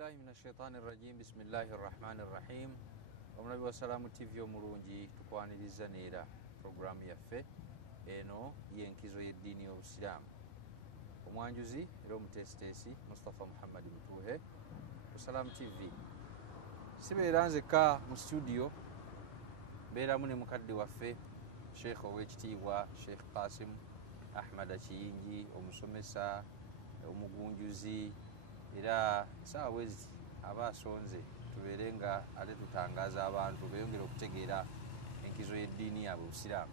billahi minashaitan rajim bismillahi rahmani rahim. Omulabi wa Salaamu TV omulungi tukwaniriza neera programu yaffe eno yenkizo y'eddiini y'Obusiraamu. Omwanjuzi era omutesitesi Mustafa Muhammad Mutuhe ku Salaamu TV. Sibeera nzekka mu studio, mbeeramu ne mukadde waffe Sheikh ow'ekitiibwa Sheikh Qasim Ahmad Kiyingi, omusomesa, omugunjuzi, era saawa ezi aba asonze tubeere nga ate tutangaaza abantu beeyongera okutegeera enkizo y'eddiini yaabwe Obusiraamu.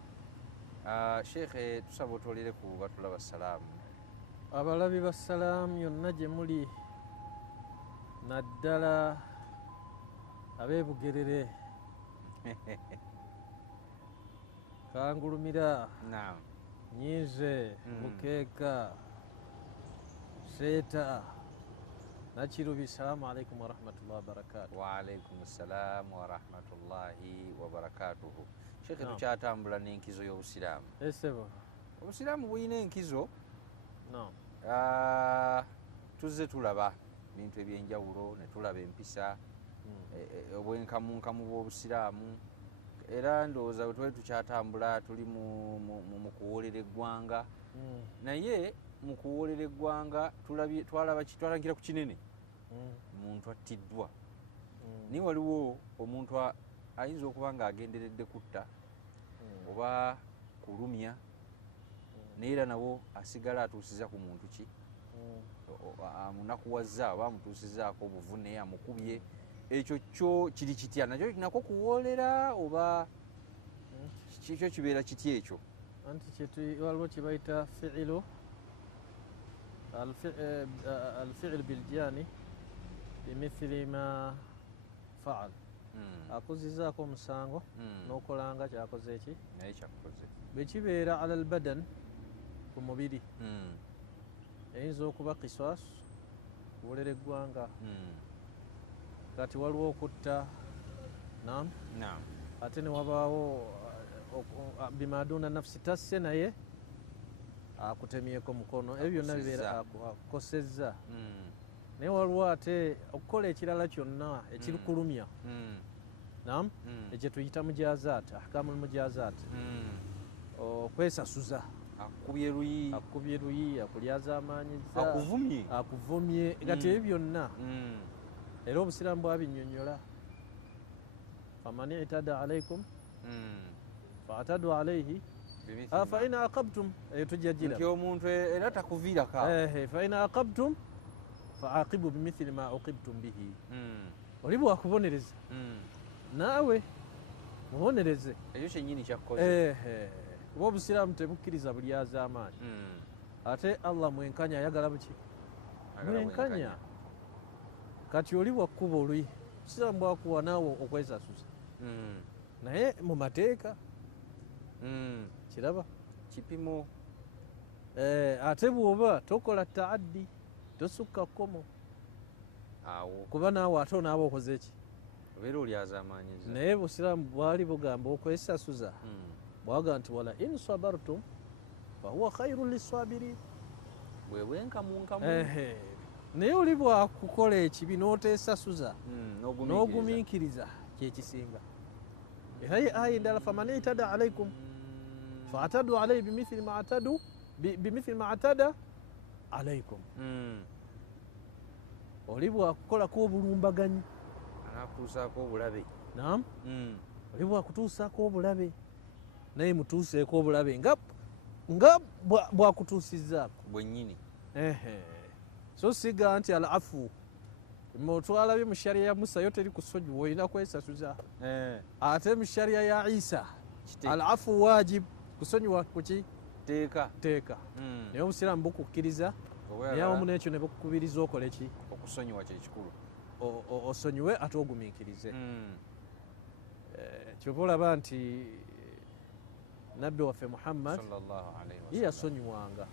Sheikh, tusaba otwolere ku batulaba salaamu. Abalabi ba salaamu yonna gye muli, naddala ab'e Bugerere, Kangulumira, Naam. Nyinze, Bukeeka, Seeta, Nakirubi. Salaamu alaikum wa rahmatullahi wa barakatuh. Wa alaikum salaam wa rahmatullahi wa barakatuhu. Sheikh, Naam. tukyatambula n'enkizo y'Obusiraamu. Esebo. Obusiraamu buyina enkizo. Naam. Tuzze tulaba bintu ebyenjawulo, ne tulaba empisa, obwenkamunkamu bw'Obusiraamu, era ndowooza bwe twali tukyatambula tuli mu kuwoolera eggwanga. Naye mu kuwoolera eggwanga twalabikira ku kinene, omuntu attiddwa. Naye waliwo omuntu ayinza okuba ng'agenderedde kutta oba kulumya, naye era nabo asigala atuusiza ku muntu ki, amunakuwazza oba amutuusizzaako obuvune, amukubye. Ekyo kyo kiri kitya? Nako kuwoolera oba kyo kibeera kitya ekyo? Anti waliwo kye bayita fiilu alfiilu biljani bimithili ma faal. Akuzizzaako omusango n'okolanga kyakoze eki, naye kyakoze. bwe kibeera ala albadan, ku mubiri, eyinza okuba qisas, kuwoolera eggwanga. Kati waliwo okutta, naam, Naam. ate ne wabaawo bimaduna nafsi, tasse naye akutemyeko mukono, ebyo byonna bibeera akukosezza. Naye waliwo ate okukola ekirala kyonna ekirikulumya, naam, ekyo tuyita mujazaat, ahkamul mujazaat, okwesasuza. Akubye luyi, Akubye luyi, akulyaza amaanyiza, akuvumye. Kati ebyo byonna era Obusiraamu bwabinnyonnyola. faman itada alaikum faatadu alaihi fain aqabtum, eyo tujjagira nti omuntu era takuviirako. fain aqabtum faaqibu bimithili ma uqibtum bihi. oli bwakubonereza naawe mubonereze. Ekyo kyennyini kyakoze. kuba Obusiraamu tebukkiriza bulyaza amaanyi. Ate Allah mwenkanya, ayagala buki? Mwenkanya. Kati oli bwakkuba oluyi, Obusiraamu bwakuwa naawe okwesasuza, naye mu mateeka kiraba Kipimo. ate bw'oba tokola taaddi, tosukka kkomo, Awo kuba naawe ate onaaba okoze eki. obeera olyaza amaanyiza. Naye Obusiraamu bwali bugamba okwesasuza, bwaga nti wala in sabartum fahuwa khairu lissabirin. Bwe bwenkamunkamu. Naye oli bwakukola ekibi n'oteesasuza n'ogumiikiriza. n'ogumiikiriza, kyekisinga. Era ye aya endala, faman itada alaikum faatadu alaihi bimithili ma atada alaikum. Oli bwakukolako obulumbaganyi, Anakutuusaako obulabe. naam, oli bwakutuusaako obulabe, naye mutuuseeko obulabe nga bwakutuusizzaako Bwennyini. So siga nti al afu twalabye mu shariya ya Musa yo teri kusonyiwa, olina kwesasuza. Ate mu shariya ya Isa al afu wajib, kusonyiwa kuki? Teeka. Naye Obusiraamu bukukkiriza, naye awamu n'ekyo ne bukukubiriza okole ki? Okusonyiwa kye kikulu. Osonyiwe ate ogumiikirize. Kyova olaba nti nabbi waffe Muhammad Sallallahu alaihi ye wasallam. yasonyiwanga,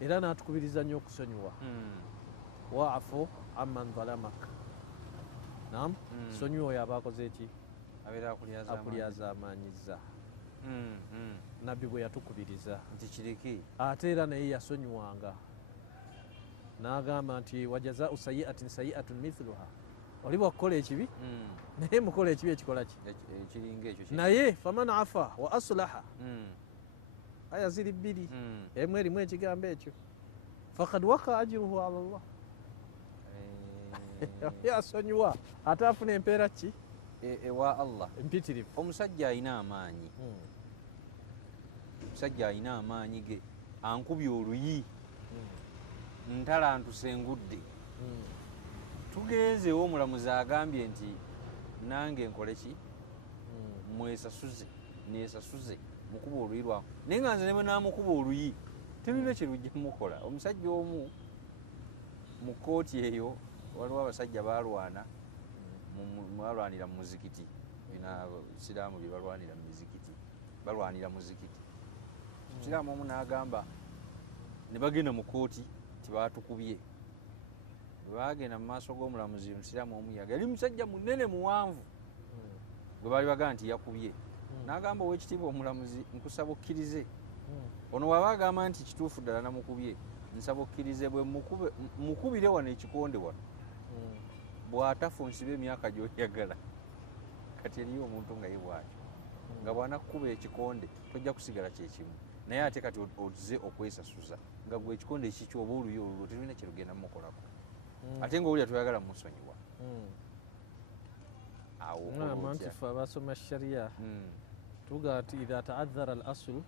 era n'atukubiriza nnyo okusonyiwa. Waafu amman zalamak, naam, sonyiwa oyo aba akoze eki? Abeera akulyaza amaanyiza. Nabbi bwe yatukubiriza nti kiriki. ate era naye yasonyiwanga. n'agamba nti wajazau sayiatin sayiatun mithluha, oli bwakukola ekibi naye mukola ekibi ekikola ki ekiringa ekyo naye faman afa wa aslaha aya ziri bbiri emu erimu ekigambo ekyo fakad waka ajiruhu ala llah yasonyiwa ate afuna empeera ki ewa allah mpitirivu. omusajja alina amaanyi omusajja alina amaanyi ge ankubye oluyi ntalantuse engudde tugenzewo omulamuzi agambye nti nange nkole ki mwesasuze nesasuze mukuba oluyi lwamu naye nga nze ne bwe namukuba oluyi terina kyerujja mukola. omusajja omu mu kooti eyo waliwo abasajja balwanira mu muzikiti, siraamu bye balwanira mu mizikiti, balwanira muzikiti. Siraamu omu n'agamba ne bagenda mu kooti tibatukubye, bagenda mu maaso g'omulamuzi omusiraamu omu yali musajja munene muwanvu gwe baali bagamba nti yakubye, n'agamba ow'ekitiibwa omulamuzi nkusaba okkirize ono waba agamba nti kituufu ddala namukubye nsaba okkirize bwe mukubire wano ekikonde wano bw'atafa onsiba emyaka gy'oyagala. Kati eriyo omuntu nga ye bwatyo nga bw'anakukuba ekikonde tojja kusigala kyekimu, naye ate kati otuze okwesasuza nga gwe ekikonde ekikyo oba oluyo olwo terina kyerugenda mumukolako ate nga owulira toyagala mumusonyiwa. Ngamba nti ffe abasoma sharia tuga nti idha ta'adhara al aslu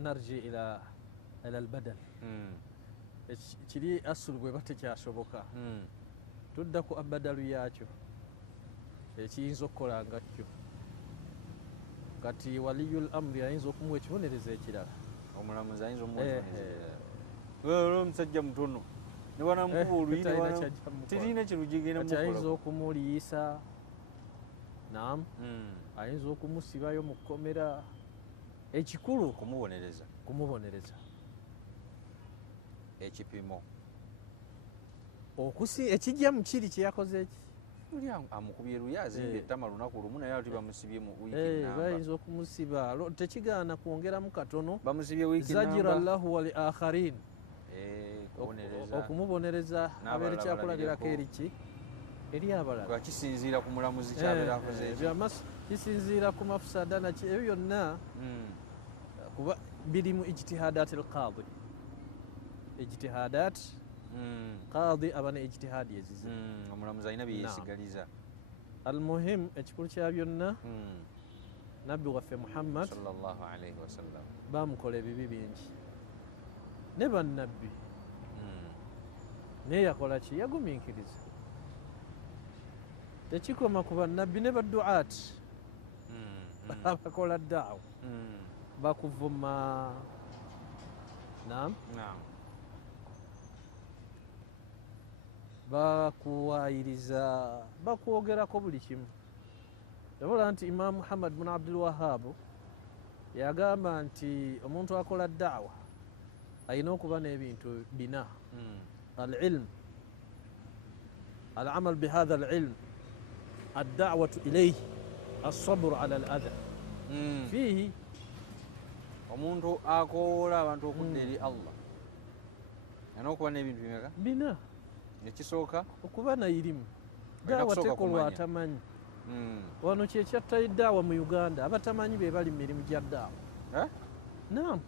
narji ila al badal, kiri asulu bweba tekyasoboka tudda ku abadalu yakyo ekiyinza okukola nga kyo. Kati waliyul amri ayinza okumuwa ekibonerezo ekirala, omulamuzi ayinza omuwa omusajja mutono ne banamukuba oluyi tirina kirugigenda mukola, ayinza okumuliisa nam ayinza okumusibayo mu kkomera, ekikulu kumubonereza ekipimo ekijja mu kiri kyeyakoze eki uli amukubye luyi azimba ettama lunaku lumu naye ati bamusibye mu wiiki namba, bayinza okumusiba tekigaana kwongeramu katono, bamusibye wiiki namba zajira llahu wa li akharin, okumubonereza abeere kyakulagirako eriki eri abalala, kisinziira ku mulamuzi kyabeera akoze kisinziira ku mafusada naki ebyo byonna kuba biri mu ijtihadat alqadi. Ijtihadat qadi abana ijtihadi ezize omulamuzi alina byeyesigaliza. Almuhim ekikulu kya byonna nabbi waffe Muhammad sallallahu alaihi wasallam bamukola ebibi bingi ne bannabbi naye yakola ki? Yagumiikiriza. Tekikoma ku bannabbi ne badduat abakola daawa bakuvuma bakuwayiriza bakwogerako buli kimu. Yabula nti Imam Muhammad bin Abdul Wahhab yagamba nti omuntu akola daawa alina okuba n'ebintu bina: al-ilm, al-amal bihadha al-ilm, ad-da'watu ilayhi, as-sabr ala al-adha fihi. Omuntu akoola abantu okudda eri Allah alina okuba n'ebintu bimeka bina. Ekisooka okuba na irimu. Daawa tekolwa atamanyi. Wano kyekyatta daawa mu Uganda, abatamanyi be bali mu mirimu gya daawa. Naam,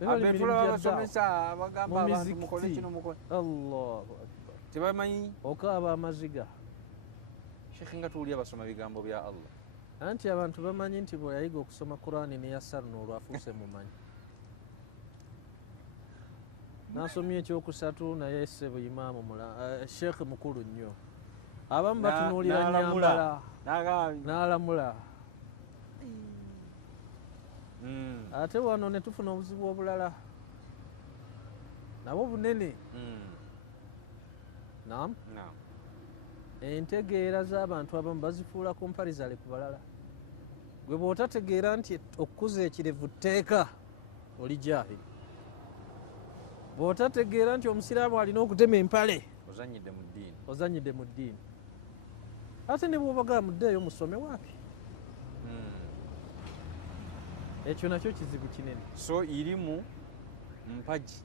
abasomesa bagamba abantu mukole kino mukole. Allahu akbar. Tebamanyi okaaba amaziga. Sheikh nga tuwulira basoma bigambo bya Allah, anti abantu bamanyi nti bwe yayiga okusoma Qur'ani ne yassar n'olwafuuse mumanyi. Nasomye ekyokusatu naye ssebo imaamu sheekh mukulu nnyo. Abamu batunuulira nnyambala n'alamula. Ate wano ne tufuna obuzibu obulala nabwo bunene. Naam, entegeera z'abantu abamu bazifuula ku mpalizale ku balala. Gwe bw'otategeera nti okukuza ekirevu tteeka oli jaahili. Bw'otategeera nti omusiraamu alina okutema empale ozanyidde mu ddiini. Ate ne bw'obagaa muddeeyo musome waapi? Ekyo nakyo kizibu kinene. So irimu mpagi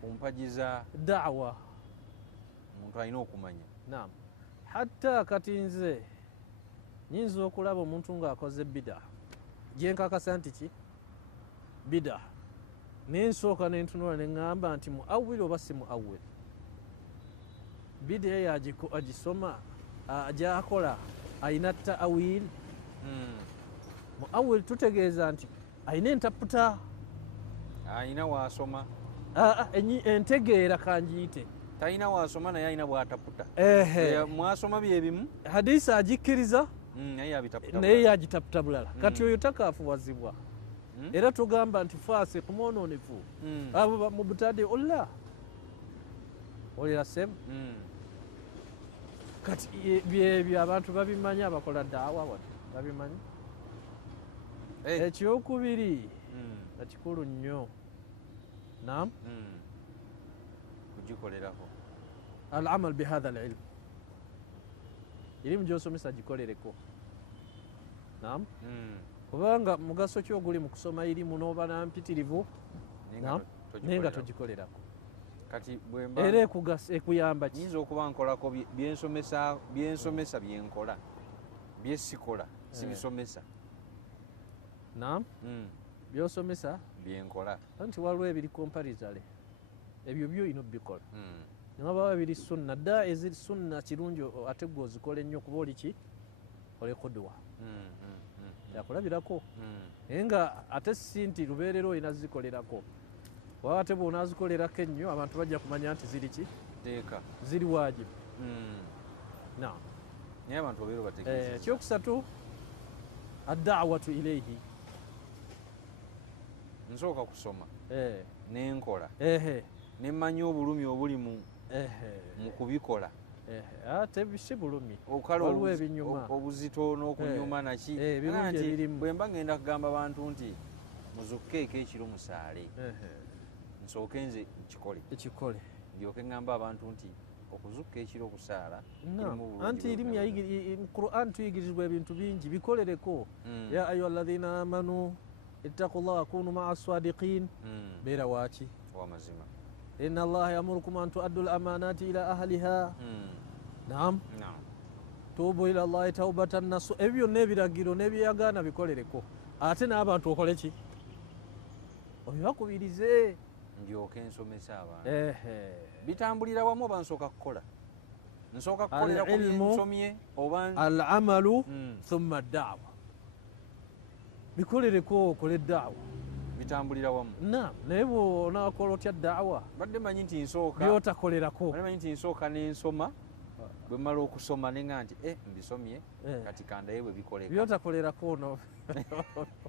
ku mpagi za da'wa. omuntu alina okumanya. Naam. Hatta kati nze nyinza okulaba omuntu ng'akoze bida gyenkakasa nti ki bida naye nsooka nentunula ne ŋŋamba nti muawwili oba si muawwili. Bida eyo agisoma gy'akola ayina ta'awili. Muawwili tutegeeza nti ayina entaputa, ayina waasoma, entegeera kanjiyite. talina waasoma naye alina bw'ataputa. Mwasoma byebimu, hadisi agikkiriza naye yagitaputa bulala. Kati oyo takaafuwazibwa. Era tugamba nti faase kumwononefu abo mu butade olla olera semu. Kati byebyo abantu babimanyi, abakola daawa wati babimanyi. Ekyokubiri ekikulu nnyo naam kugikolerako al-amal bihadha al-ilm. Irimu gy'osomesa gikolereko. Naam. Kubanga mugaso ki oguli mu kusoma irimu n'oba nampitirivu naye nga togikolerako. Kati era ekuyamba ki? Nyinza okuba nkolako byensomesa byenkola byesikola sibisomesa. Naam. Byosomesa byenkola anti waliwo ebiri comparisale ebyo byoyina obikola. Nababa biri sunna dda eziri sunna kirungi ate gwe ozikola ennyo kuba oli ki ole kudwa yakulabirako naye nga ate si nti lubeerera olina zikolerako waba ate bw'onaazikolerako ennyo abantu bajja kumanya nti ziri ki ziri waajibu. naye abantu obeera bategeeza. Ekyokusatu ad-da'watu ilayhi. Nsooka kusoma nenkola nemanya obulumi obuli mu kubikola. Ate si bulumi waliwo ebinyuma obuzito n'okunyuma naki. Bwe mba ngenda kugamba abantu nti muzukkeeko ekiro musaale nsooke nze kikole ndyoke ŋŋamba abantu nti okuzukka ekiro okusaala anti mu Qur'an tuyigirizibwa ebintu bingi bikolereko. Ya ayuha alladhina amanu ittaqullaha kunu maa as-sadiqin. Beera waaki wamazima. Inna allaha yamurukum an tuaddu al-amanati ila ahliha. Naam. Tuubu ila allahi taubatan nasu. Ebyo byonna ebiragiro n'ebyeyagaana bikolereko. Ate n'abantu okole ki? Obibakubirize ndyoke nsomesa abantu. Bitambulira wamu oba nsooka kukola? Nsooka kukolera ku byensomye oba al-amalu thumma ad-da'wa. Bikolereko okole da'wa. Bitambulira wamu. Naye bw'onaakola otya da'wa badde manyi nti nsooka byotakolerako. Badde manyi nti nsooka n'ensoma bwe mmala okusoma ne nga nti mbisomye kati kandaye bwe bikoleka. Byotakolerako no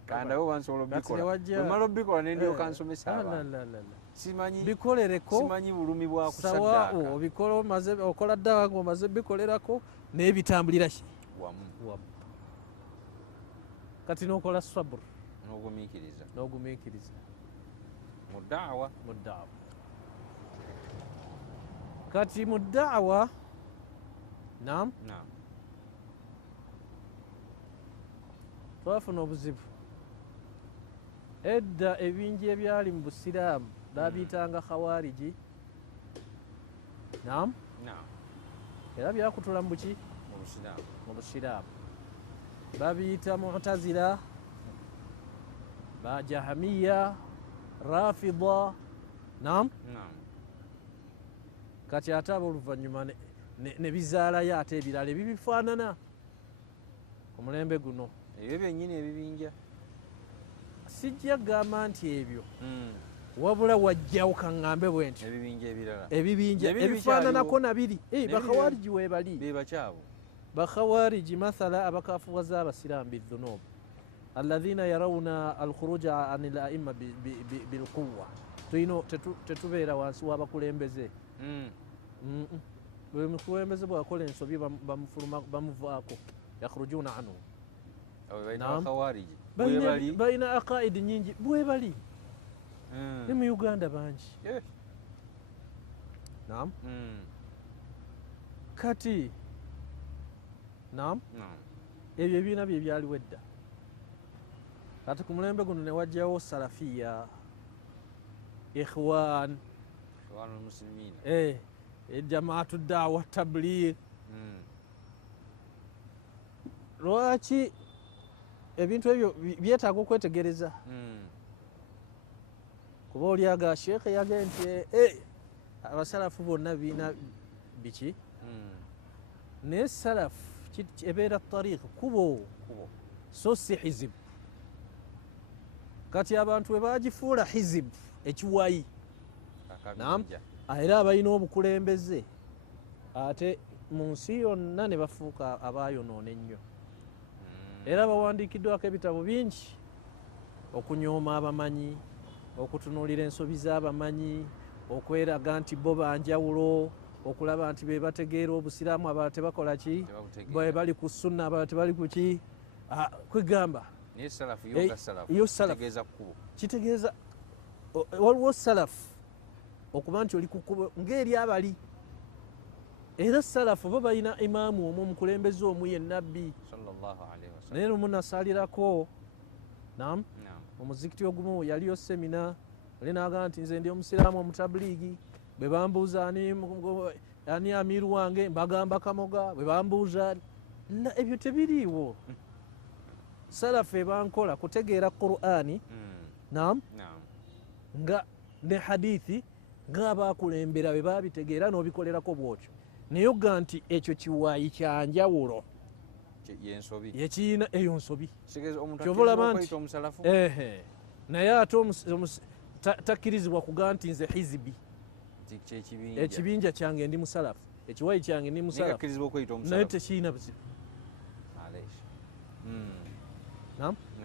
kandaye oba nsobola obikola. Bwe mmala obikola ne ndyoka nsomesa abantu. Simanyi bikolereko. Simanyi bulumi bwa kusaddaaka. Sawa obikola omaze okola ddawa ng'omaze bikolerako naye bitambulira ki? Wamu. Kati n'okola sabr n'ogumiikiriza mu da'wa. Kati mu da'wa naam twafuna obuzibu. Edda ebingi ebyali mu busiraamu baabiyitanga khawariji. Naam. Era byakutula mu buki? Mu busiraamu. Babiyita mu'tazila, bajahamiya, rafida. Naam. Kati ate ab'oluvannyuma ne bizaalayo ate ebirala ebibifaanana omulembe guno. Ebyo byennyini ebibinja sijja gamba nti ebyo wabula wajjawo kaŋŋambe bwe nti ebibinja ebifaananako nabiri. Bakhawariji weebali bebakyabo. Bakhawariji mathala abakafuwaza abasiraamu bidhunuub alladhina yarawuna alkhuruja an al-a'imma bilquwa. Tetubeera wansi w'abakulembeze. Bwe mukulembeze bw'akola ensobi bamuvaako yakhrujuna anhu. Balina aqaidi nyingi bwebali ne mu Uganda bangi. Naam. Kati naam ebyo ebiina bye byaliwo edda. Kati ku mulembe guno ne wajjawo salafiya ikhwan ikhwanul muslimin jamaatu dawa tabligh. Lwaki ebintu ebyo byetaaga okwetegereza? kuba olyaga sheekhe yage nti abasalafu bonna biina biki, naye salafu ebeera tariiqa kubo so si hizibu. Kati abantu bwe bagifuula hizibu ekiwayi, era abalina obukulembeze ate mu nsi yonna ne bafuuka abaayonoona ennyo, era bawandiikiddwako ebitabo bingi okunyooma abamanyi, okutunuulira ensobi z'abamanyi, okweraga nti bo banjawulo, okulaba nti be bategeera obusiraamu abalala tebakola ki, bwe bali ku sunna abalala tebali ku ki. Kwegamba yo salafu kitegeeza waliwo salafu okuba nti oli ku kkubo ng'eri abali, era salafu bo balina imaamu omwo, omukulembeze omu ye nabbi. naye lumu nasaalirako omuzikiti ogumu yaliyo semina, oli n'agamba nti nze ndi omusiraamu omutabuliigi, bwe bambuuza ani amiru wange mbagamba Kamoga, bwe bambuuza ebyo tebiriiwo. Salafu ebankola kutegeera Qur'ani nga ne hadithi ng'abaakulembera bwe babitegeera n'obikolerako bwotyo, naye oga nti ekyo kiwaayi kya njawulo yekiina eyo nsobi. Kyova olaba nti naye ate takkirizibwa kugaa nti nze hizibi, ekibinja kyange ndi musalafu, ekiwayi kyange ndi musalafu, naye tekiina buzibu.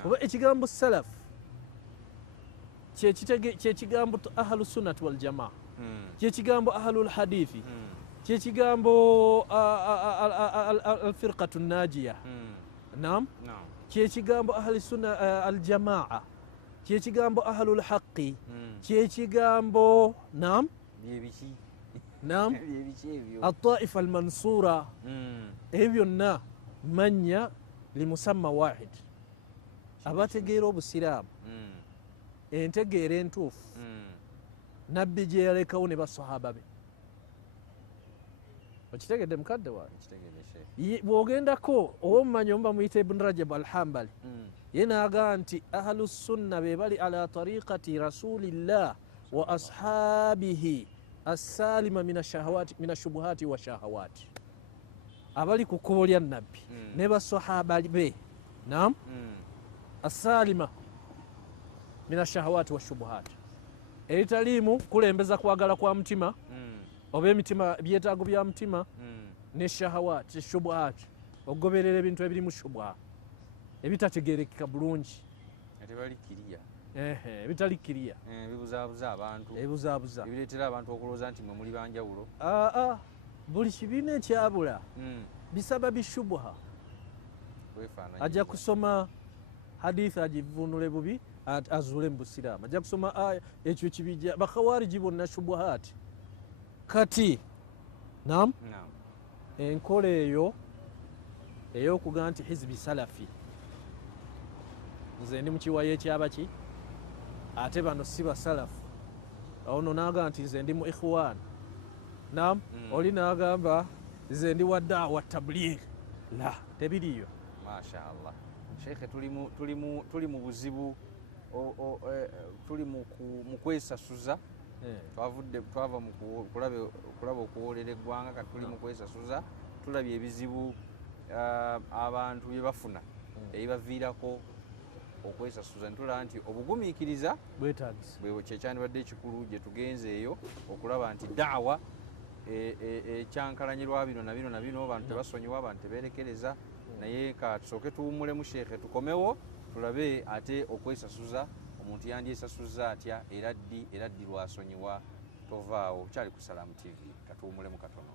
Kuba ekigambo salafu kyekigambo ahlu sunnati wal jamaa, kyekigambo ahlul hadithi, kyekigambo alfirqatu najiya, kyekigambo ahli sunna al jamaa, kyekigambo ahlul haqqi, kyekigambo ataifa almansura. Ebyo byonna manya limusamma wahid. Abategeera obusiraamu entegeera entuufu nabbi gye yalekawo ne basahaba be. Okitegedde mukadde wange? Bw'ogendako oba omumanya omu bamuyita Ibn Rajab al-Hambali, ye n'agamba nti ahlu sunna be bali ala tariqati rasulillah wa ashabihi assalima min ashubuhati wa shahawati, abali ku kkubo lya nabbi ne basahaba be assalima min ashahawati wa shubuhati, eritaliimu kulembeza kwagala kwa mutima oba emitima byetaago bya mutima, ne shahawati shubuhati okugoberera ebintu ebirimu shubuha ebitategerekeka bulungi, ebitali kiriya, ebibuzaabuza ebireetera abantu okulowooza nti mwe muli banjawulo. Buli kibiina ekyabula bisababi shubuha. Ajja kusoma hadithi agivunule bubi azuule mu busiraamu, ajja kusoma aya, ekyo kibijja bakhawariji bonna shubuhati. Kati enkola eyo ey'okugaa nti hizbi salafi, nze ndi mu kiwayi ekyabaki, ate bano si basalafu, ono n'agamba nti nze ndi mu ikhwan, oli n'agamba nze ndi wa daawa tabligh. La, tebiriyo. Mashaallah. Sheikhe, tuli mu buzibu, tuli mu kwesasuza. Twava mu kulaba okuwoolera eggwanga, kati tuli mu kwesasuza. Tulabye ebizibu abantu bye bafuna ebibaviirako okwesasuza, ntulaba nti obugumiikiriza kyekyandibadde ekikulu gye tugenze eyo, okulaba nti daawa ekyankalanyirwa bino na bino na bino, abantu tebasonyiwa, abantu tebeerekereza. Naye ka tusooke tuwummulemu Sheikhe, tukomewo tulabe ate okwesasuza omuntu yandyesasuza atya, era ddi lwasonyiwa. Tovaawo, kyali ku Salaamu TV, katuwummulemu katono.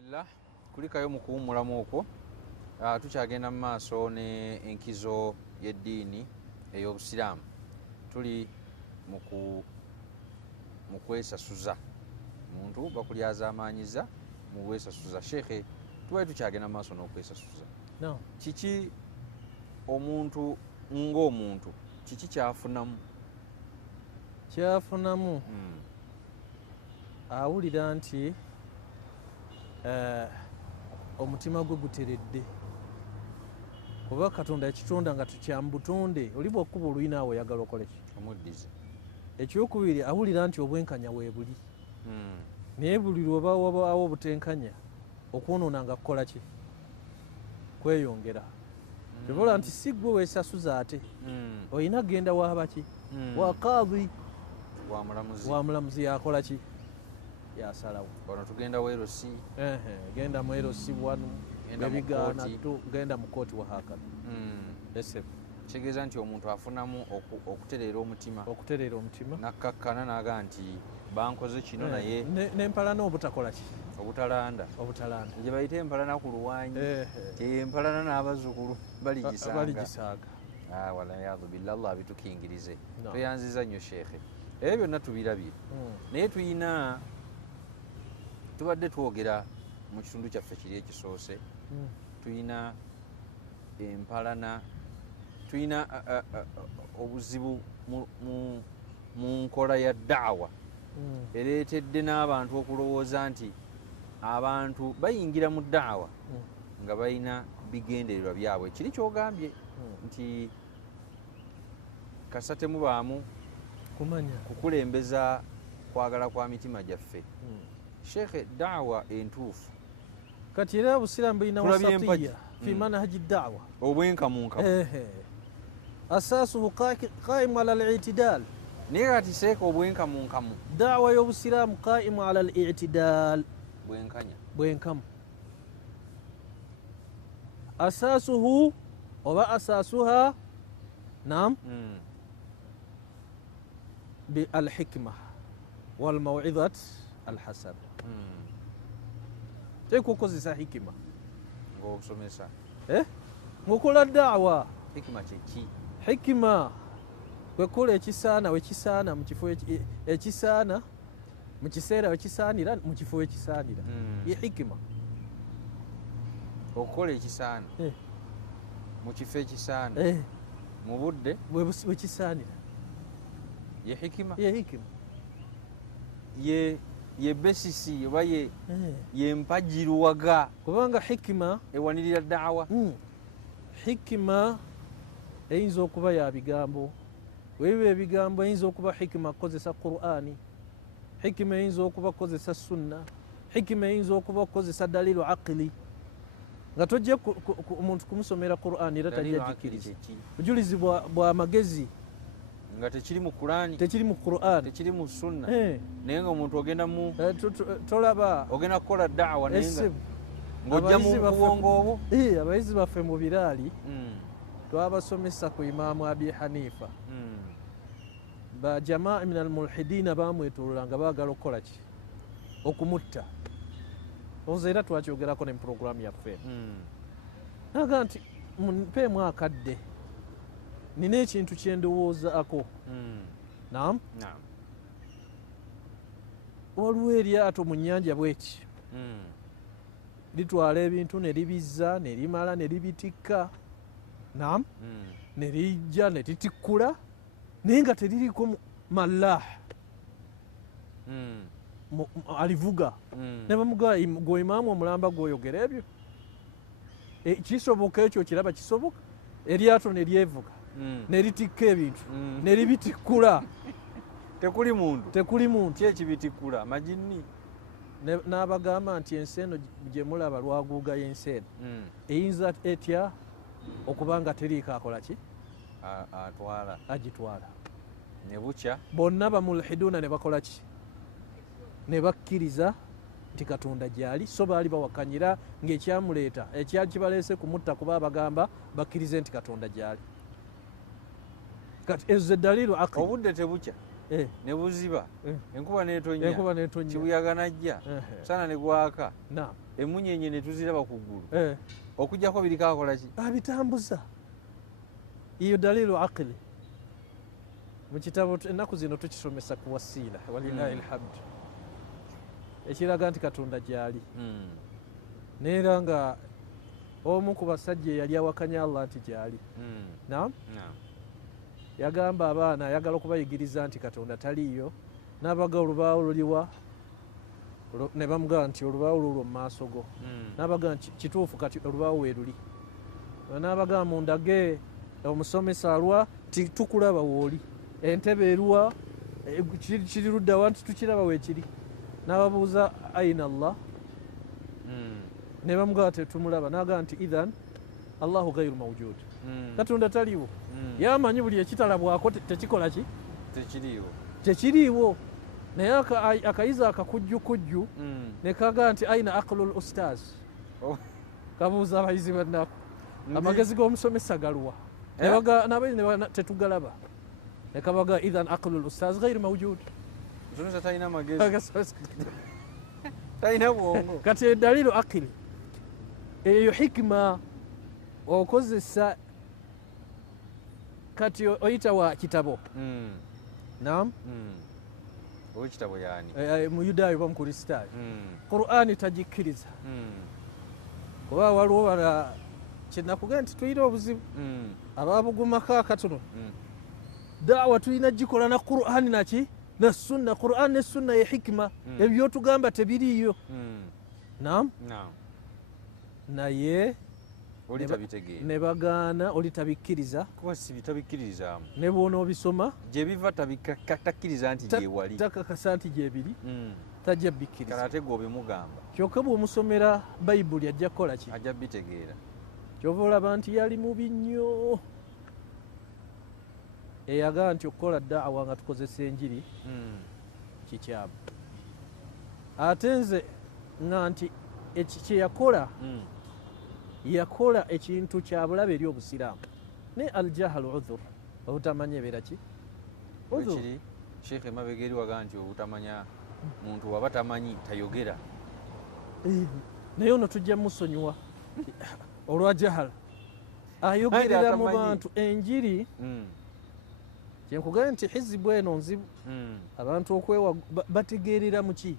bismillah kulikayo mu kuwummulamu okwo tukyagenda mu maaso ne enkizo y'eddiini ey'obusiraamu tuli mu kwesasuza muntu bakulyazaamanyiza mu bwesasuza sheekhe tubaye tukyagenda mu maaso n'okwesasuza kiki omuntu ng'omuntu kiki kyafunamu awulira nti omutima gwe guteredde kuba katonda yakitonda nga tukyamubutonde oli bwakkuba oluyina awo oyagala okoleki omuddize ekyokubiri awulira nti obwenkanya weebuli naye buli lwoba wabaawo obutenkanya okwonoona nga kukola ki kweyongera kyobola nti si gwe weesasuza ate olina genda wabaki wa kaadhi wa mulamuzi yakola ki yasalawo ono tugenda weerosi genda mu erosi wanu ebigaana genda mu kooti wahakana kitegeeza nti omuntu afunamu okutereera omutima nakkakkana naga nti bankoze kino naye nempalana obutakola ki obutalanda gye bayita empalana ku luwanyi empalana n'abazzukulu baligisaaga walayadhu billah allah bitukingirize tweyanziza nnyo sheekhe ebyo byonna tubirabye naye tubadde twogera mu kitundu kyaffe kiri ekisoose tuyina empalana tuyina obuzibu mu nkola ya daawa ereetedde n'abantu okulowooza nti abantu bayingira mu daawa nga balina bigendererwa byabwe kiri kyogambye nti kasate mubaamu kukulembeza kwagala kwa mitima gyaffe sheekhe daawa entuufu kati era obusiraamu bulina wasatiya fi manhaji daawa obwenkamunkamu asasuhu qaimu ala al-i'tidal naye kati seeka obwenkamunkamu daawa y'obusiraamu qaimu ala al-i'tidal bwenkamu asasuhu oba asasuha naam bi al-hikma wal maw'izat al-hasan tekukozesa hikima ng'okusomesa ng'okola daawa hikima kyeki hikima kwekola ekisaana wekisaana mu kifo ekisaana mu kiseera wekisaanira mu kifo wekisaanira ye hikima okukola ekisaana mu kifo ekisaana mu budde wekisaanira ye hikima ye besisi oba ye mpajiruwaga kubanga hikima ewanirira daawa hikima eyinza okuba ya bigambo webiba ebigambo eyinza okuba hikima kukozesa qur'ani hikima eyinza okuba kukozesa sunna hikima eyinza okuba kukozesa dalilu aqili nga tojja omuntu kumusomera qur'ani era tajja jikiriza bujulizi bwa magezi nga tekiri mu Qur'ani tekiri mu Qur'an tekiri mu sunna naye nga omuntu ogenda mu tolaba ogenda kukola daawa naye ng'ojja mu bwongo obwo abayizi baffe mu biraali twabasomesa ku imaamu abi hanifa bajamaa min almulhidiina bamwetolola nga baagala okukola ki okumutta oza era twakyogerako ne puroguramu yaffe naga nti mpeemu akadde nina ekintu kyendowoozaako naam waliwo eryato mu nnyanja bweki litwala ebintu ne libizza ne limala ne libitikka naam ne lijja ne litikkula naye nga teririko mallah alivuga ne bamugaa gwe imaamu omulamba gwoyogera ebyo kisoboka ekyo kiraba kisoboka eryato ne lyevuga ne litikka ebintu ne libitikkula tekuli muntu kyekibitikkula majini n'abagamba nti ensi eno gye mulaba lwaguuga y'ensi eno eyinza etya okuba nga teriiko akola ki agitwala ne bukya bonna bamulhiduuna ne bakola ki ne bakkiriza nti katonda gyali so baali bawakanyira ng'ekyamuleeta ekyali kibaleese kumutta kuba abagamba bakkirize nti katonda gyali kati ezo dalilu aqli obudde tebukya ne buziba enkuba enkuba n'etonya n'etonya kibuyaga najja sana ne gwaka naam emunyenye ne tuziraba ku ggulu okujjako biriko akola ki abitambuza iyo dalilu aqili mu kitabo ennaku zino tukisomesa ku wasiila walilahi alhamdu ekiraga nti katonda gyali neera nga omu ku basajja yali awakanya Allah nti gyali naam yagamba abaana ayagala okubayigiriza nti katonda taliiyo n'abaga olubaawo luliwa ne bamugamba nti olubaawo lulwo mu maaso go n'abaga nti kituufu kati olubaawo weeruli n'abaga mundage omusomesa alwa tukulaba wooli entebe eruwa kiri luddawa nti tukiraba weekiri n'ababuuza aina Allah ne bamugamba tetumulaba n'agamba nti idhan Allahu gairu mawjud katonda taliiwo yamanyi buli ekitalabwako tekikola ki tekiriiwo naye akayiza akakujjukujju ne kaga nti aina aqlu l ustaz kabuuza abayizi bannaku amagezi g'omusomesa galuwa nabayizi tetugalaba ne kabaga idhan aqlu l ustaz gairu mawjud musomesa talina magezi talina bwongo kati edalilu aqili eyo hikima okozesa kati oyita wa kitabo naam owekitabo yani muyudaayo oba mukristaayo qur'ani tagikkiriza kuba waliwo bala kyenakugenda nti tuyina obuzibu ababugumako akatono daawa tulina gikola na qur'ani naki na sunna qur'ani ne sunna ye hikima ebyotugamba tebiriiyo naam naye ne bagaana oli tabikkiriza kuba sibitabikkirizaamu ne bwona obisoma gye biva takkiriza nti gyewali takakasa nti gyebiri tajja bikkiriza kale ate gw'obimugamba kyokka bw'omusomera bayibuli ajja kukola ki ajja bitegeera kyova olaba nti yali mubi nnyo eyagaa nti okukola daawa nga tukozesa enjiri kikyamu ate nze nga nti kyeyakola yakola ekintu kya bulabe eri obusiraamu ne aljahalu udhur obutamanya ebeera ki kiri sheekh emabega eri wagaa nti obutamanya muntu waba tamanyi tayogera naye ono tujja musonyiwa olwa jahala ayogerera mu bantu enjiri kyenkugambye nti hizibu eno nzibu abantu okwewa bategeerera muki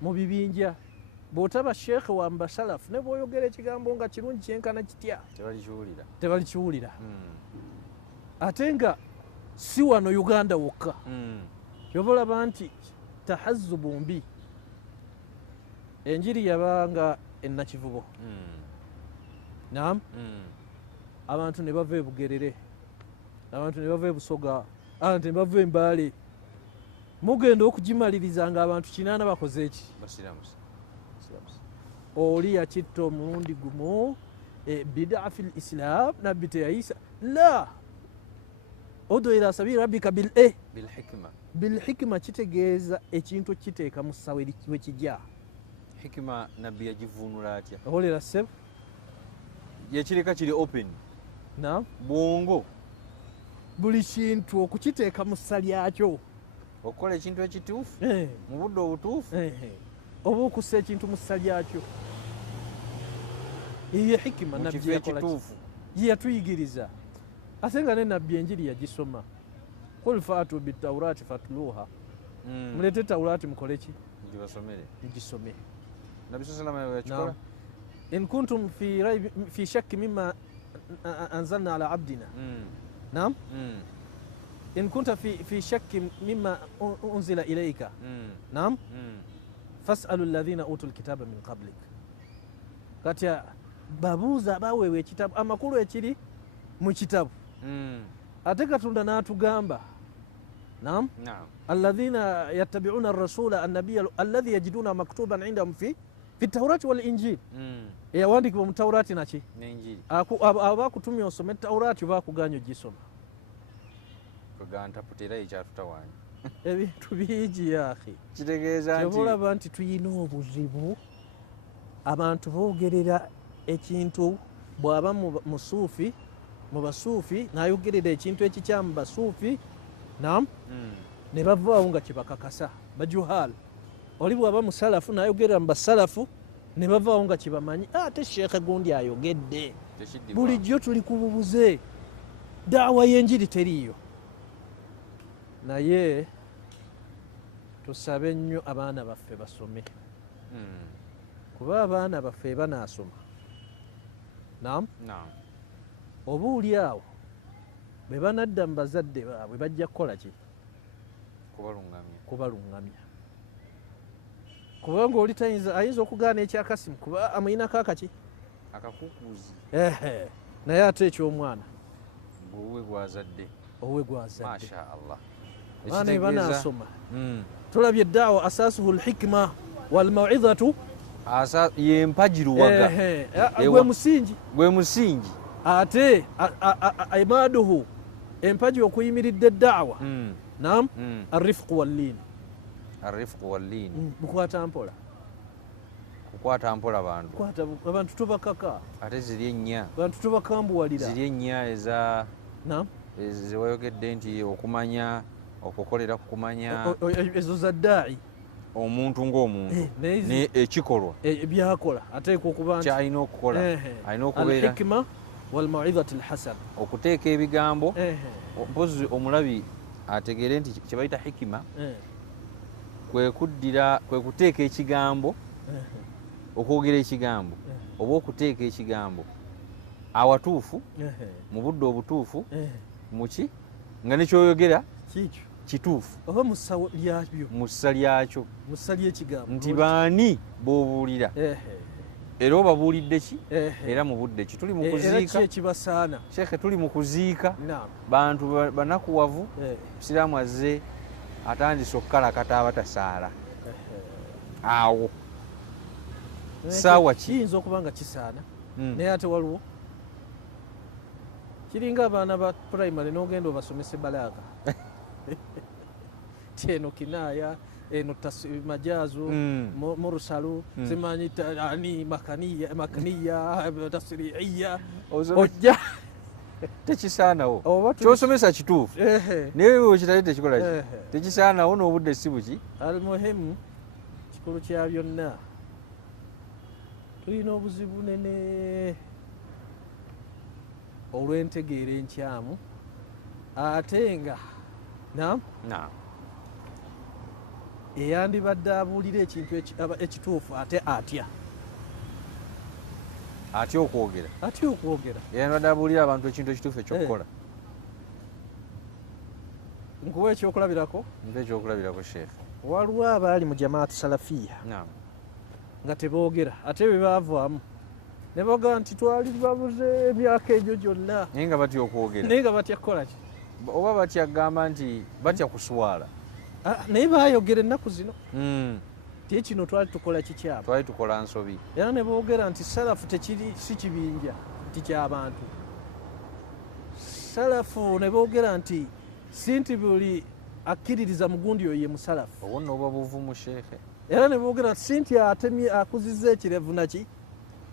mu bibinja bw'otaba sheekhe wa mbasalafu ne bw'oyogera ekigambo nga kirungi kyenkana kitya tebalikiwulira ate nga si wano Uganda wokka kyova olaba nti tahazzubu mbi enjiri yabanga ennakivubo naam abantu ne bava ebugerere abantu ne bava ebusoga abantu ne bava embaale mugenda okugimaliriza nga abantu 8 bakoze eki oli yakitta omulundi gumu bidaa fi lislam nabbi teyayisa la odo ila sabili rabbika bilhikima kitegeeza ekintu kiteeka mu ssawo wekijja hikima nabbi yagivuunula atya olera sebo yekireka kiri open naam bwongo buli kintu okukiteeka mu ssa lyakyo okukola ekintu ekituufu mu budde obutuufu oba okussa ekintu mu ssa lyakyo eyo hikima nabbi yakituufu yeyatuyigiriza ate nga ne nabbi enjiri yagisoma qul faatu bitawurati fatluha mulete tawurati mukole ki mugisome nabbi salama yakikola in kuntum fi shakki mimma anzalna ala abdina naam in kunta fi shakki mimma unzila ilayka naam fas'alu alladhina utul kitaba min qablik kati babuuza abaweebwa ekitabu amakulu ekiri mu kitabu ate katonda n'atugamba naam alladhina yattabi'una ar-rasula an-nabiyya alladhi yajiduna maktuban 'indahum fi tawrati wal injil eyawandikibwa mu tawrati naki abakutumya osome tawrati bakuganya ogisoma ebintu bingi yaahi kitegeeza nti olaba nti tuyina obuzibu abantu boogerera ekintu bw'aba musuufi mu basuufi n'ayogerera ekintu ekikyamu basuufi naam ne bavaawo nga kyebakakasa bajuhaal oli bwaba musalafu nayogerera mu basalafu ne bavaawo nga kyebamanyi ate sheekhe gundi ayogedde bulijjo tuli ku bubuze daawa y'enjiri teriiyo naye tusabe nnyo abaana baffe basome kuba abaana baffe banaasoma nam oba oli awo bwe banadda mu bazadde baabwe bajja kukola ki kubalungamya kubanga oli ayinza okugaana ekyakasimu kuba amuyinako akaki akakukuuzi naye ate ekyomwana owe gwazadde mashaallah abaana banaasoma tulabye eddaawa asasuhu lhikma walmawidhatu yempagiruwaga gwe musingi ate imaduhu empagi okuyimiridde eddaawa nam arrifqu walliin bukwata mpola kukwata mpola abantu tubakaka ate ziri ennya abantu tubakambuwalira ziri ennya eza zewayogedde nti okumanya okukolera ku kumanya ezo za ddaai omuntu ng'omuntu ekikolwa byakola ateekwa okuba nti kyalina okukola alina okubeera alhikma walmawidhati lhasan okuteeka ebigambo mpozi omulabi ategeere nti kyebayita hikima kwe kuteeka ekigambo okwogera ekigambo oba okuteeka ekigambo awatuufu mu budde obutuufu muki nga nekyoyogera kituufu oba mussa lyakyo nti baani b'obuulira era obabuulidde ki era mu budde ki tuli mu kuziika ekibasaana sheekhe tuli mu kuziika bantu banakuwavu siraamu azze atandise okukalakata abatasaala awo saawa kiyinza okuba nga kisaana naye ate waliwo kiringa abaana ba primary n'ogenda obasomesa balaaga tieno kinaya eno majaazu mursalu simanyi ani makaniya tasriiya ojja tekisaanawo kyosomesa kituufu naye wekitali tekikola tekisaanawo n'obudde si buki almuhimu kikulu kya byonna tulina obuzibu bunene olw'entegeera enkyamu ate nga eyandibadde abuulira ekintu ekituufu ate atya okwogera eyandibadde abuulira abantu ekintu ekituufu ekyokukola nkuwa ekyokulabirako sheekhe waliwo abaali mu jamaatu salafiya nga teboogera ate bwe baavaamu ne baga nti twali babuze emyaka egyo gyonna naye nga batya okwogera naye nga batya kukola ki oba batya kugamba nti batya kuswala naye baayogera ennaku zino tiye kino twali tukola kikyabo twali tukola nsobi era ne boogera nti salafu si kibinja nti ky'abantu salafu ne boogera nti si nti buli akkiririza mugundi oyo ye musalafu obwo nno oba buvumu sheekhe era ne boogera nti si nti atemye akuzizza ekirevu naki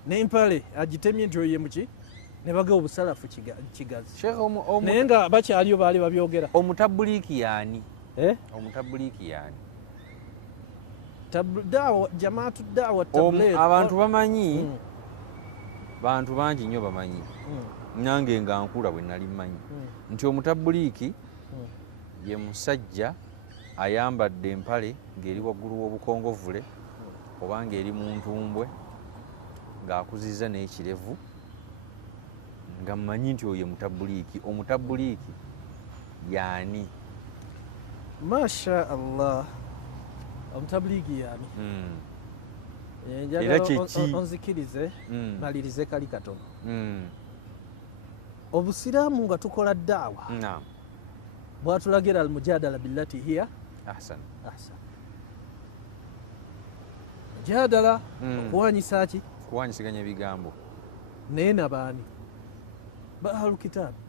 n'empale agitemye nti oyo ye muki ne baga obusalafu kigazi naye nga bakyaliyo baali babyogera omutabuliiki yaani jamaatu dawa tabligh abantu bamanyi bantu bangi nnyo bamanyi nange nga nkula bwe nali mmanyi nti omutabuliiki ye musajja ayambadde empale ng'eri waggulu w'obukongovule oba ng'eri mu ntumbwe ng'akuzizza n'ekirevu nga mmanyi nti oyo ye mutabuliiki omutabuliiki yaani masha allah omutabuliiki yaani era kyeki onzikirize malirize kali katono obusiraamu nga tukola daawa bwatulagira almujadala billati hiya ahsan mujadala okuwanyisa ki kuwanyisiganya ebigambo naye nabaani baalu kitaabu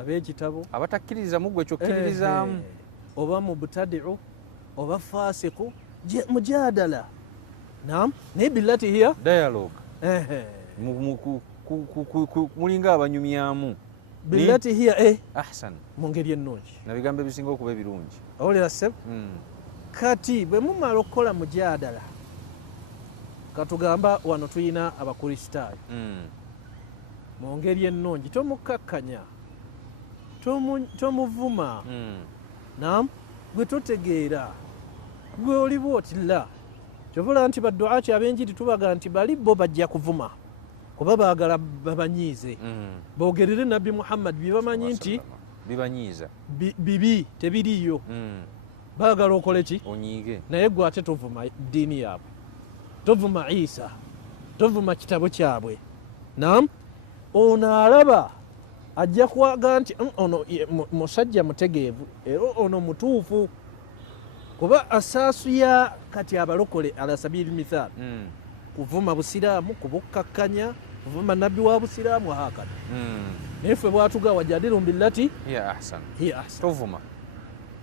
ab'ekitabo abatakkiriza mu gwe kyokkiririzaamu oba mubtadiu oba fasiku mujadala naye billati hiya dialogue mulinga abanyumyamu billati hiya ahsan mu ngeri ennungi nabigambo ebisinga okuba ebirungi owulira ssebo kati bwe mumala okukola mujadala katugamba wano tulina abakristaayo mu ngeri ennungi tomukakkanya tomuvuma nam gwe totegeera gwe oliba otilla kyovola nti badduaati ab'enjiri tubaga nti bali bo bajja kuvuma kuba baagala babanyiize boogerere nabbi muhammad byebamanyi nti bibanyiiza bibi tebiriiyo baagala okole ki onyiige naye gwe ate tovuma ddiini yaabwe tovuma isa tovuma kitabo kyabwe nam ono alaba ajja kwaga nti ono musajja mutegeevu era ono mutuufu kuba asaasu ya kati abalokole ala sabili mithaal kuvuma busiraamu kubukkakkanya kuvuma nabbi wa busiraamu hakada naye ffe bwatuga wajadilu billati hiya ahsan tovuma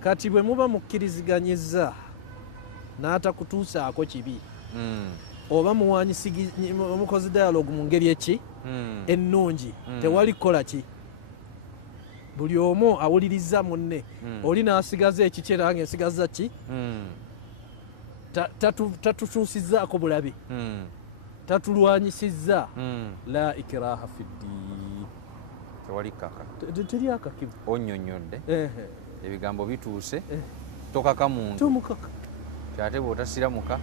kati bwe muba mukkiriziganyiza n'atakutuusaako kibi oba mukozi dialogue mu ngeri eki ennungi tewali kukola ki buli omu awuliriza munne oli n'asigaza ekikera ng'esigaza ki tatutuusizaako bulabi tatulwanyisizza la ikiraha fi ddiin tewali kaka teri akakibu onnyonnyodde ebigambo bituuse tokaka muntu tomukaka kyate bw'otasiramuka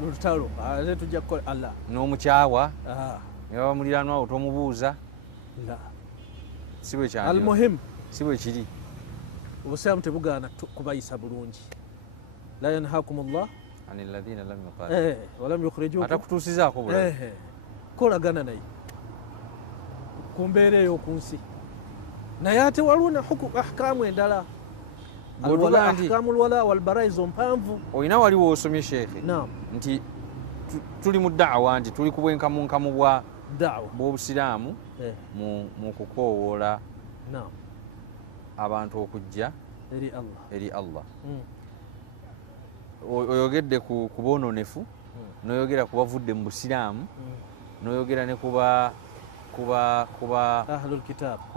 lutalo ate tujja kukola allah n'omukyawa ne baba muliranwawo tomubuuza si bwe kyandiro almuhim si bwe kiri obusiraamu tebugaana kubayisa bulungi la yanhakum llah ani alladhina lam yuqatilukum walam yukhrijukum atakutuusizaako bulabi kolagana naye ku mbeera ey'oku nsi naye ate waliwo ne ahkaamu endala ahkaamu lwala walbara ezo mpanvu olina waliwo osomye sheekhe nti tuli mu daawa nti tuli ku bwenkamunkamu bw'obusiraamu mu kukoowoola abantu okujja eri allah oyogedde ku boononefu noyogera ku bavudde mu busiraamu noyogera ne kuba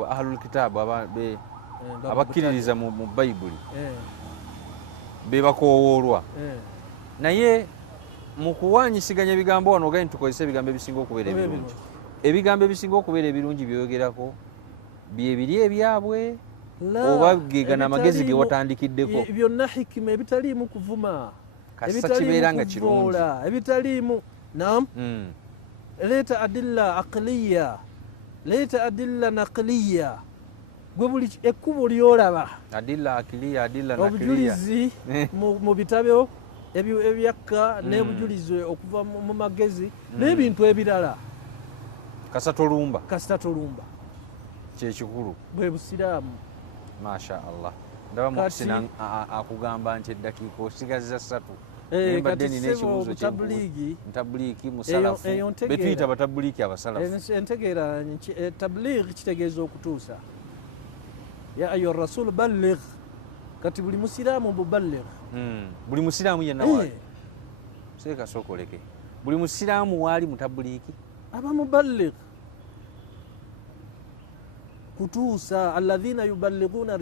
ahlul kitaabu abakkiririza mu bayibuli be bakoowoolwa naye mu kuwanyisiganya ebigambo wano ogaye nitukozesa ebigambo ebisinga okubeera ebirungi ebigambo ebisinga okubeera ebirungi byoyogerako byebiri ebyabwe oba gegana amagezi ge watandikiddeko byonna hikima ebitaliimu kuvuma kasa kibeera nga kirungi ebitaliimu nam leeta adilla aqliya leeta adilla naqliya gwe buli ekkubo lyolaba adilla akiliya adilla naqliya obujulizi mu bitabo ebyakka n'ebujulizi okuva mu magezi n'ebintu ebirala kasita tolumba kyekikulu bwe busiraamu masha allah ndaba mukusina akugamba nti eddakiika osigaza 3 embadde nina ekibuuzo ntabuliiki musalafu betuyita batabuliiki abasalafu entegeera tabuliigi kitegeeza okutuusa ya ayuha rasul balligh kati buli musiraamu buballigh buli musiraamu yenna waali seeka sookoleke buli musiraamu waali mutabuliiki aba muballigh kutuusa alladhina yuballighuna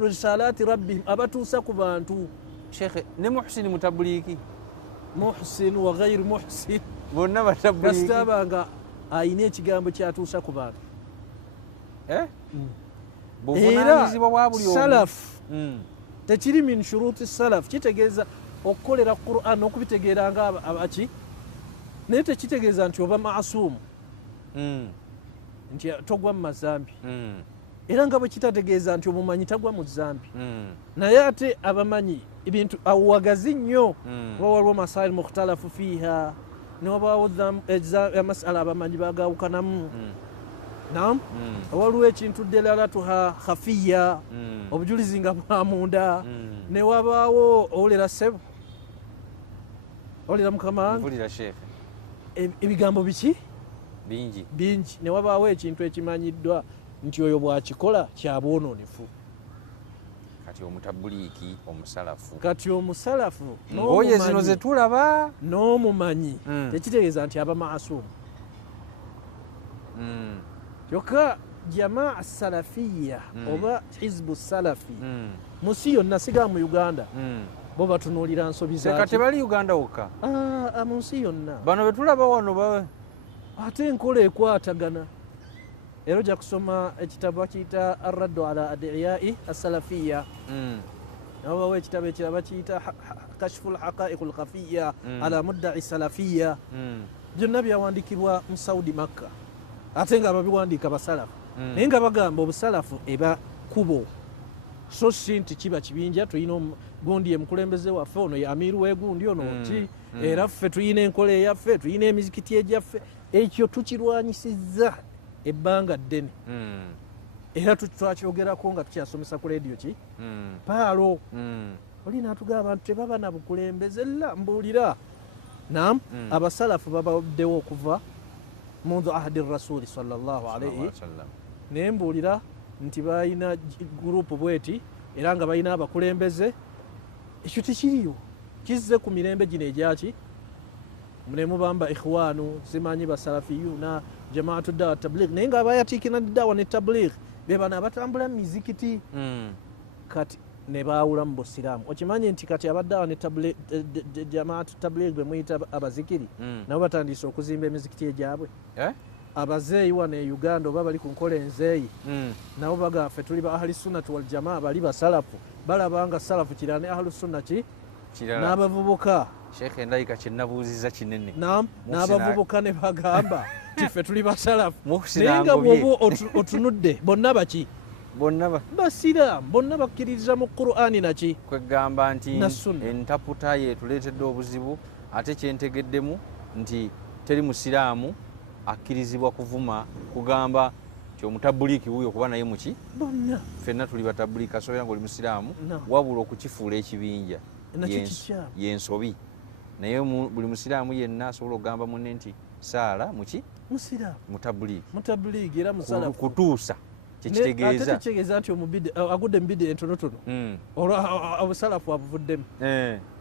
risalati rabbihim abatuusa ku bantu shekhe ne muhsini mutabuliiki muhsin wa ghairu muhsin bonna batabuliiki kasitabanga ayina ekigambo kyatuusa ku bantu buvunaanyizibwa bwa buli salafu tekiri min shuruti salaf kitegeeza okukolera Qur'an okubitegeera nga abaki naye tekitegeeza nti oba maasumu nti togwa mu mazambi era nga bwe kitategeeza nti omumanyi tagwa mu zambi naye ate abamanyi ebintu awagazi nnyo kuba waliwo masaili mukhtalafu fiiha newabaawo amasala abamanyi bagawukanamu nam waliwo ekintu delalatuha khafiya obujulizi nga bwa munda newabaawo owulira sebo owulira mukama wange ebigambo biki bingi newabaawo ekintu ekimanyiddwa nti oyo bwakikola kyabwononefu kati omutabuliiki omusalafu kati omusalafu ngoye zino zetulaba n'omumanyi tekitegeeza nti aba maasumu kyokka jamaa salafiya oba hizbu salafi musi yonna siga mu Uganda bo batunuulira nsobi kati bali Uganda wokka mu nsi yonna bano betulaba wano bawe ate enkola ekwatagana era ojja kusoma ekitabo bakiyita arraddu ala adiyai asalafiya nabo bawa ekitabo ekirala bakiyita kashfu lhaqaiqu lkhafiya ala muddai salafiya byonna byawandikibwa mu saudi makka ate nga babiwandiika basalafu naye nga bagamba obusalafu eba kubo so si nti kiba kibinja tulina gundi ye mukulembeze waffe ono ye amiru wegundi ono ki era ffe tulina enkola eyaffe tulina emizikiti egyaffe ekyo tukirwanyisizza ebbanga ddene era twakyogerako nga tukyasomesa ku rediyo ki paalo oli natugamba abantu tebaba na bukulembeze la mbuulira nam abasalafu babaddewo okuva mundu ahdi rasuli sallallahu alaihi naye mbuulira nti balina gurupu bweti era nga balina abakulembeze ekyo tekiriyo kizze ku mirembe gino egyaki nemubamba ikhwanu zimanyi basalafiyuna jamaatu dawa tabligh naye nga abayatiikina dawa ne tabligh bebana abatambula mu mizikiti kati ne baawula mu busiraamu okimanyi nti kati abaddawa ne jamaatu tabligh bemuyita abazikiri nabo batandise okuzimba emizikiti egyabwe abazeeyi wano e Uganda oba bali ku nkola enzeeyi nabo bagaffe tuli ba ahli sunnati wal jamaa bali basalafu balabanga salafu kirala ne ahli sunnati n'abavubuka Sheikh endayika kyenabuuziza kinene n'abavubuka ne bagamba tiffe tuli basalafu naye nga bwoba otunudde bonna baki bonna basiraamu bonna bakkiririza mu Qur'ani naki kwegamba nti entaputa yetuleetedde obuzibu ate kyentegeddemu nti teri musiraamu akkirizibwa kuvuma kugamba nti omutabuliki wuyo kuba naye muki bonna ffenna tuli batabuliki asobera nga oli musiraamu wabula okukifuula ekibinja yensobi naye buli musiraamu yenna asobola okugamba munne nti saala muki musiraamu mutabuliki era musalafu kutuusa kyekitegeeza kitegeeza nti agudde mu bidi entonotono obusalafu abuvuddemu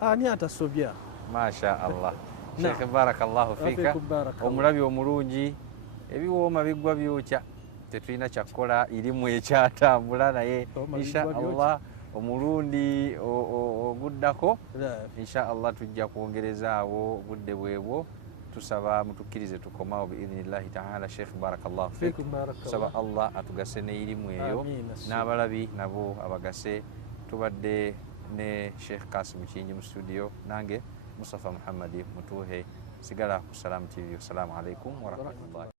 ani atasobya masha allah Sheikh barakallahu fika omulabi omulungi ebiwooma biggwa byokya tetulina kyakukola irimu ekyatambula naye insha allah omulundi oguddako insha allah tujja kwongerezaawo budde bwebwo tusaba mutukkirize tukomawo biidhnillahi taala. Sheikh barakallahu fika tusaba allah atugase n'irimu eyo n'abalabi nabo abagase. Tubadde ne Sheikh Kasim Kingi mu studio nange Mustafa Muhammadi mutuhe sigala ku Salam TV. Assalamu alaikum wa rahmatullahi